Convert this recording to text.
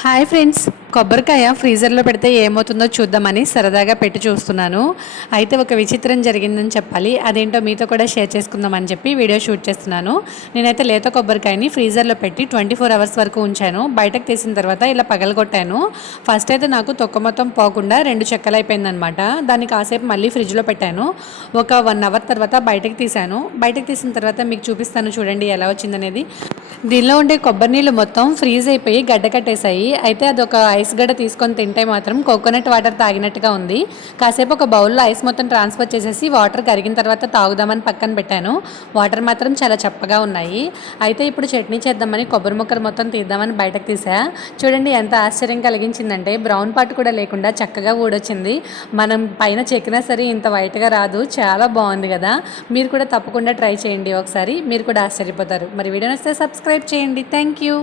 Hi friends, కొబ్బరికాయ ఫ్రీజర్లో పెడితే ఏమవుతుందో చూద్దామని సరదాగా పెట్టి చూస్తున్నాను. అయితే ఒక విచిత్రం జరిగిందని చెప్పాలి. అదేంటో మీతో కూడా షేర్ చేసుకుందామని చెప్పి వీడియో షూట్ చేస్తున్నాను. నేనైతే లేత కొబ్బరికాయని ఫ్రీజర్లో పెట్టి 24 అవర్స్ వరకు ఉంచాను. బయటకు తీసిన తర్వాత ఇలా పగలగొట్టాను. ఫస్ట్ అయితే నాకు తొక్క మొత్తం పోకుండా 2 చెక్కలు అయిపోయిందనమాట. దాన్ని కాసేపు మళ్ళీ ఫ్రిడ్జ్లో పెట్టాను. ఒక 1 అవర్ తర్వాత బయటకు తీశాను. బయటకు తీసిన తర్వాత మీకు చూపిస్తాను చూడండి ఎలా వచ్చిందనేది. దీనిలో ఉండే కొబ్బరి నీళ్ళు మొత్తం ఫ్రీజ్ అయిపోయి గడ్డ కట్టేశాయి. అయితే అదొక ఐస్ గడ్డ తీసుకొని తింటే మాత్రం కోకోనట్ వాటర్ తాగినట్టుగా ఉంది. కాసేపు ఒక బౌల్లో ఐస్ మొత్తం ట్రాన్స్ఫర్ చేసేసి వాటర్ కరిగిన తర్వాత తాగుదామని పక్కన పెట్టాను. వాటర్ మాత్రం చాలా చప్పగా ఉన్నాయి. అయితే ఇప్పుడు చట్నీ చేద్దామని కొబ్బరి ముక్కలు మొత్తం తీద్దామని బయటకు తీసా. చూడండి ఎంత ఆశ్చర్యం కలిగించిందంటే బ్రౌన్ పార్ట్ కూడా లేకుండా చక్కగా ఊడొచ్చింది. మనం పైన చెక్కినా సరే ఇంత వైట్గా రాదు. చాలా బాగుంది కదా. మీరు కూడా తప్పకుండా ట్రై చేయండి ఒకసారి. మీరు కూడా ఆశ్చర్యపోతారు. మరి వీడియో నచ్చితే సబ్స్క్రైబ్ చేయండి. Thank you.